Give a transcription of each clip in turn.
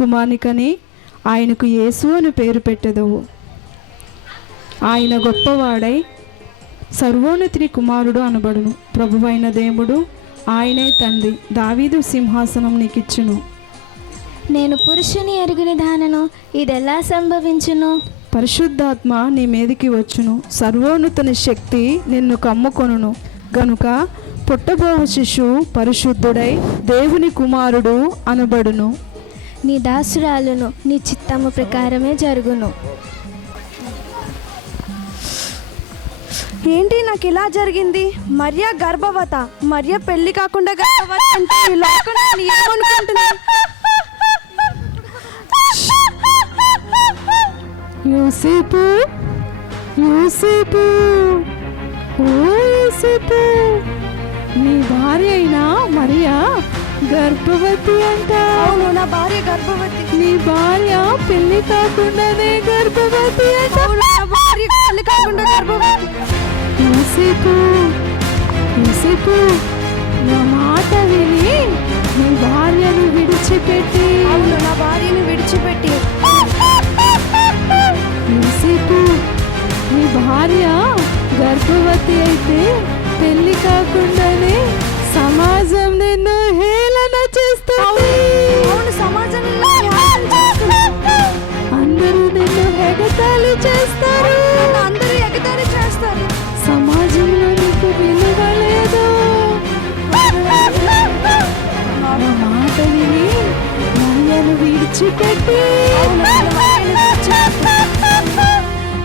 కుమారునికని ఆయనకు యేసు అని పేరు పెట్టెదవు. ఆయన గొప్పవాడై సర్వోన్నతుని కుమారుడు అనబడును. ప్రభువైన దేవుడు ఆయనే తండ్రి దావీదు సింహాసనం నీకిచ్చును. నేను పురుషుని ఎరుగుని దానను, ఇదెలా సంభవించును? పరిశుద్ధాత్మ నీ మీదికి వచ్చును, సర్వోన్నతుని శక్తి నిన్ను కమ్ముకొనును గనుక పుట్టబోవు శిశువు పరిశుద్ధుడై దేవుని కుమారుడు అనబడును. నీ దాసురాలును, నీ చిత్తము ప్రకారమే జరుగును. ఏంటి నాకు ఇలా జరిగింది? మరియ గర్భవత, మరియ పెళ్లి కాకుండా గర్భవత అంటే ఈ లోకం నేను ఏమనుకుంటుంది? యోసేపు, యోసేపు, ఓ యోసేపు, నీ భార్య అయినా మరియా గర్భవతి అంట. అవును, నా భార్య గర్భవతి. నీ భార్య పెళ్లి కాకుండానే గర్భవతి అంట. అవును, నా భార్య పెళ్లి కాకుండా గర్భవతి. యోసేపు, యోసేపు, నా మాట విని నీ భార్యను విడిచిపెట్టి. అవును, నా భార్యను విడిచిపెట్టి. యోసేపు, నీ భార్య గర్భవతి అయితే పెళ్లి కాకుండానే సమాజం నిన్ను హేళన చేస్తుంది. అవును, సమాజంలో హేళన చేస్తుంది. అందరూ నిన్ను ఎగతాళి చేస్తారు. అందరూ ఎగతాళి చేస్తారు. సమాజంలో నీకు విలువ లేదు. నా మాట విని మరియను విడిచిపెట్టి.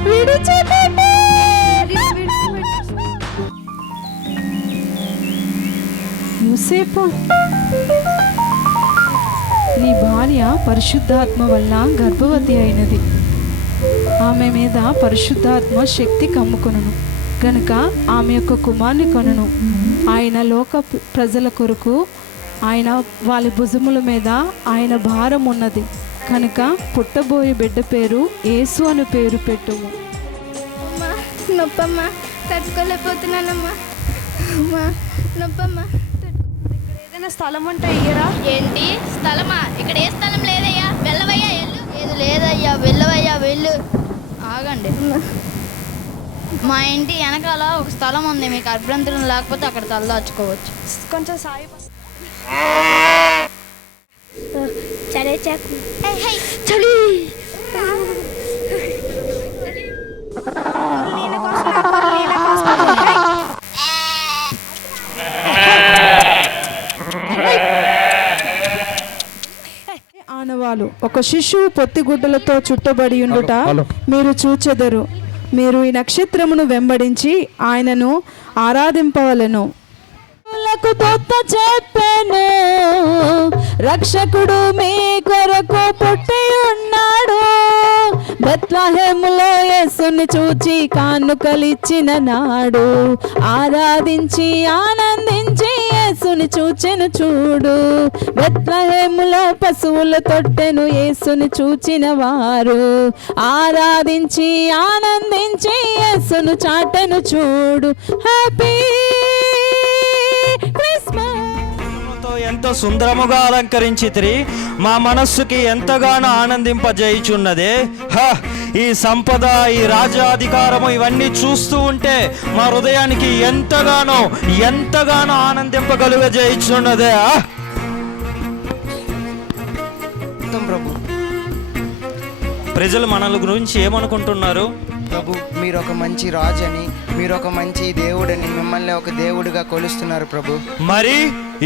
విడిచిపెట్టి. యోసేపు, నీ భార్య పరిశుద్ధాత్మ వల్ల గర్భవతి అయినది. ఆమె మీద పరిశుద్ధాత్మ శక్తి కమ్ముకొనును గనుక ఆమె యొక్క కుమారుని కొనును. ఆయన లోక ప్రజల కొరకు ఆయన వాళ్ళ భుజముల మీద ఆయన భారం ఉన్నది కనుక పుట్టబోయే బిడ్డ పేరు యేసు అని పేరు పెట్టుము. నొప్పమ్మా, తట్టుకోలేకపోతున్నానమ్మా. అమ్మా, నొప్పమ్మా. ఏదైనా స్థలం ఉంటే ఇయ్యరా? ఏంటి స్థలమా? ఇక్కడ ఏ స్థలం లేదయ్యా, వెళ్ళవయ్యా వెళ్ళు. ఏది లేదయ్యా, వెళ్ళవయ్యా వెళ్ళు. ఆగండి, మా ఇంటి వెనకాల ఒక స్థలం ఉంది, మీకు అభ్యంతరం లేకపోతే అక్కడ తలదాచుకోవచ్చు. కొంచెం సాయి చడే చాకు చలి. ఆనవాలు ఒక శిశువు పొత్తిగుడ్డలతో చుట్టబడి ఉండుట మీరు చూచెదరు. మీరు ఈ నక్షత్రమును వెంబడించి ఆయనను ఆరాధింపవలెను. చెప్పాను, రక్షకుడు మీ కొరకు పుట్టి ఉన్నాడు. బెత్లెహేములో యేసుని చూచి కానుకలిచ్చిన నాడు. ఆరాధించి ఆనందించి యేసుని చూచెను చూడు. బెత్లెహేములో పశువుల తొట్టెను యేసుని చూచిన వారు. ఆరాధించి ఆనందించి యేసును చాటెను చూడు. హ్యాపీ ఎంతో సుందరముగా అలంకరించితిరి, మా మనస్సుకి ఎంతగానో ఆనందింపజేయుచున్నదే. ఈ సంపద, ఈ రాజ్యాధికారము ఇవన్నీ చూస్తూ ఉంటే మా హృదయానికి ఎంతగానో ఎంతగానో ఆనందింపగలుగజేయుచున్నదే. ప్రభు, ప్రజలు మనల గురించి ఏమనుకుంటున్నారు? ప్రభు, మీరు ఒక మంచి రాజు అని, మీరు ఒక మంచి దేవుడని, మిమ్మల్ని ఒక దేవుడిగా కొలుస్తున్నారు ప్రభు. మరి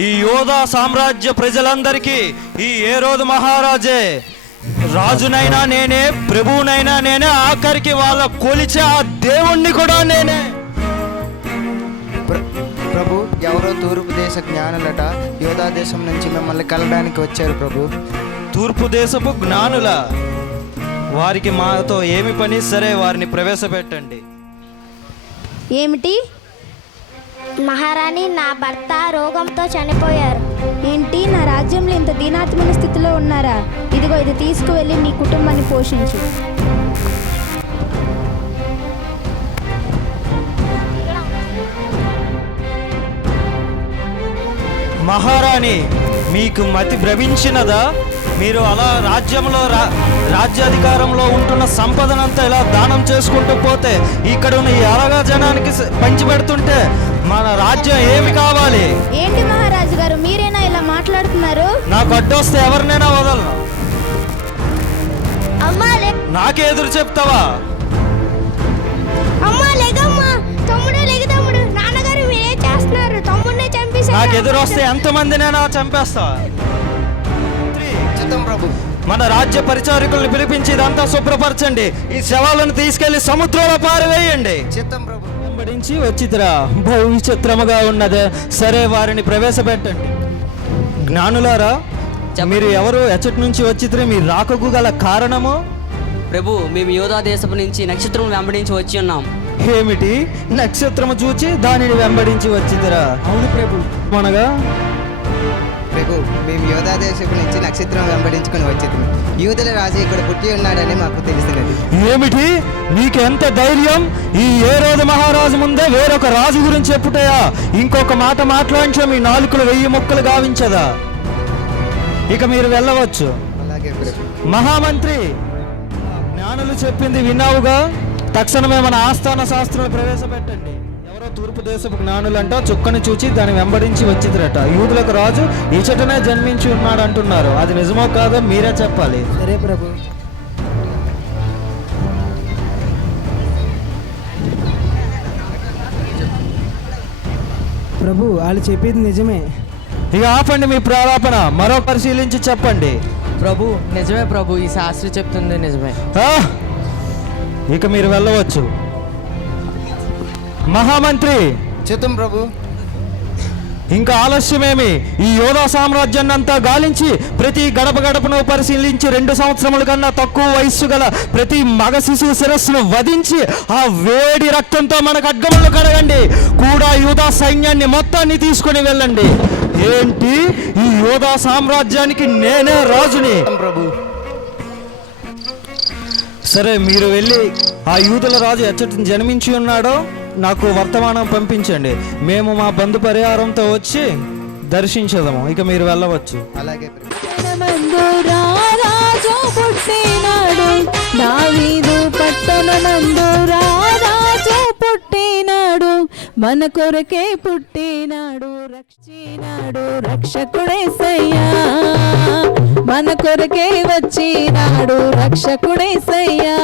ఈ యోధా సామ్రాజ్య ప్రజలందరికీ ఈ హేరోదు మహారాజే రాజునైనా నేనే, ప్రభువునైనా నేనే, ఆఖరికి వాళ్ళ కొలిచే ఆ దేవుణ్ణి కూడా నేనే. ప్రభు, ఎవరో తూర్పు దేశ జ్ఞానులట యోధా దేశం నుంచి మిమ్మల్ని కలడానికి వచ్చారు ప్రభు. తూర్పు దేశపు జ్ఞానుల వారికి మాతో ఏమి పని? సరే, వారిని ప్రవేశపెట్టండి. ఏమిటి? మహారాణి, నా భర్త రోగంతో చనిపోయారు. ఏంటి, నా రాజ్యంలో ఇంత దీనాత్మైన స్థితిలో ఉన్నారా? ఇదిగో, ఇది తీసుకువెళ్ళి నీ కుటుంబాన్ని పోషించు. మహారాణి, మీకు మతి భ్రమించినదా? మీరు అలా రాజ్యంలో రాజ్యాధికారంలో ఉంటున్న సంపదనంతా ఇలా దానం చేసుకుంటూ పోతే ఇక్కడ ఉన్న ఈ అలగా జనానికి పంచిపెడుతుంటే మన రాజ్యం ఏమి కావాలి? ఏంటి మహారాజు గారు, మీరేనా ఇలా మాట్లాడుతున్నారు? నాకు అడ్డొస్తే ఎవరినైనా వదలను. అమ్మా నాకే ఎదురు చెప్తావా? అమ్మా లేదమ్మా, తమ్ముడే లేక తమ్ముడు. నాన్నగారు మీరే చేస్తున్నారు, తమ్ముడినే చంపేశారు. నాకు ఎదురు వస్తే ఎంతమందినైనా చంపేస్తావా? చిత్తం ప్రభు. మన రాజ్య పరిచారకుల్ని పిలిపించి ఇదంతా శుభ్రపరచండి. ఈ శవాలను తీసుకెళ్లి సముద్రంలో పారవేయండి. చిత్తం ప్రభు. వెంబడించి వచ్చిద్రా, బహు విచిత్రముగా ఉన్నదే. సరే, వారిని ప్రవేశపెట్టండి. జ్ఞానులారా, మీరు ఎవరు, ఎచ్చటి నుంచి వచ్చిద్రే, మీ రాకకు గల కారణము? ప్రభు, మేము యోధా దేశపు నుంచి నక్షత్రం వెంబడించి వచ్చి ఉన్నాం. ఏమిటి? నక్షత్రము చూచి దానిని వెంబడించి వచ్చిద్రా? అవును ప్రభు. అనగా ప్రభు, మేము యోధా దేశపు నుంచి నక్షత్రం వెంబడించుకొని వచ్చేది. యూదుల రాజు ఇక్కడ పుట్టి ఉన్నాడని మాకు తెలిసినది. ఏమిటి? నీకెంత ధైర్యం? ఈ హేరోదు మహారాజు ముందే వేరొక రాజు గురించి చెప్పుటయా? ఇంకొక మాట మాట్లాడించో మీ నాలుకలు 1000 ముక్కలు గావించదా? ఇక మీరు వెళ్ళవచ్చు. అలాగే ప్రభు. మహామంత్రి, జ్ఞానులు చెప్పింది విన్నావుగా? తక్షణమే మన ఆస్థాన శాస్త్రాలు ప్రవేశపెట్టండి. ఎవరో తూర్పు దేశపు జ్ఞానులంట చుక్కని చూచి దాన్ని వెంబడించి వచ్చిందిరట. యూదులకు రాజు ఈచటనే జన్మించి ఉన్నాడు అంటున్నారు. అది నిజమో కాదో మీరే చెప్పాలి. సరే ప్రభు. ప్రభు, వాళ్ళు చెప్పేది నిజమే. ఇక ఆపండి మీ ప్రాలాపన, మరో పరిశీలించి చెప్పండి. ప్రభు, నిజమే ప్రభు, ఈ శాస్త్రి చెప్తుంది నిజమే. ఆ? ఇక మీరు వెళ్ళవచ్చు. మహామంత్రి, చిత్తం ప్రభు. ఇంకా ఆలస్యమేమి? ఈ యోధా సామ్రాజ్యాన్ని అంతా గాలించి ప్రతి గడప గడపను పరిశీలించి 2 సంవత్సరముల కన్నా తక్కువ వయస్సు గల ప్రతి మగ శిశువు శిరస్సును వధించి ఆ వేడి రక్తంతో మన ఖడ్గములను కడగండి. కూడా యోధా సైన్యాన్ని మొత్తాన్ని తీసుకొని వెళ్ళండి. ఏంటి? ఈ యోధా సామ్రాజ్యానికి నేనే రాజుని? ప్రభు. సరే, మీరు వెళ్ళి ఆ యూదుల రాజు ఎచ్చటి జన్మించి ఉన్నాడో నాకు వర్తమానం పంపించండి. మేము మా బంధు పరిహారంతో వచ్చి దర్శించదము. ఇక మీరు వెళ్ళవచ్చు. అలాగే ప్రభు. రాజు పుట్టినాడు, దావీదు పట్టణమందు రాజు పుట్టినాడు, మన కొరకే పుట్టినాడు, రక్షినాడు రక్షకుడేసయ్యా, మన కొరకే వచ్చినాడు రక్షకుడేసయ్యా.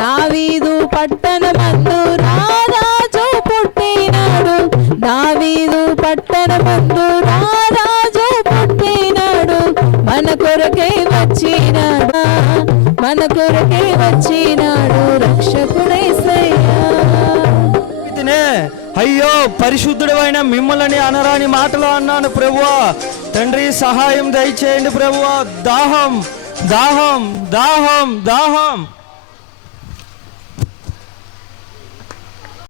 దావీదు పట్టణమందు రాజు పుట్టినాడు, దావీదు పట్టణమందు రాజు పుట్టినాడు, మన కొరకే వచ్చినాడు, మన కొరకే వచ్చినాడు రక్షకుడేసయ్యా. అయ్యో, పరిశుద్ధుడైన మిమ్మల్ని అనరాని మాటలు అన్నాను ప్రభువా. తండ్రి, సహాయం దయచేయండి ప్రభువా. దాహం దాహం దాహం దాహం.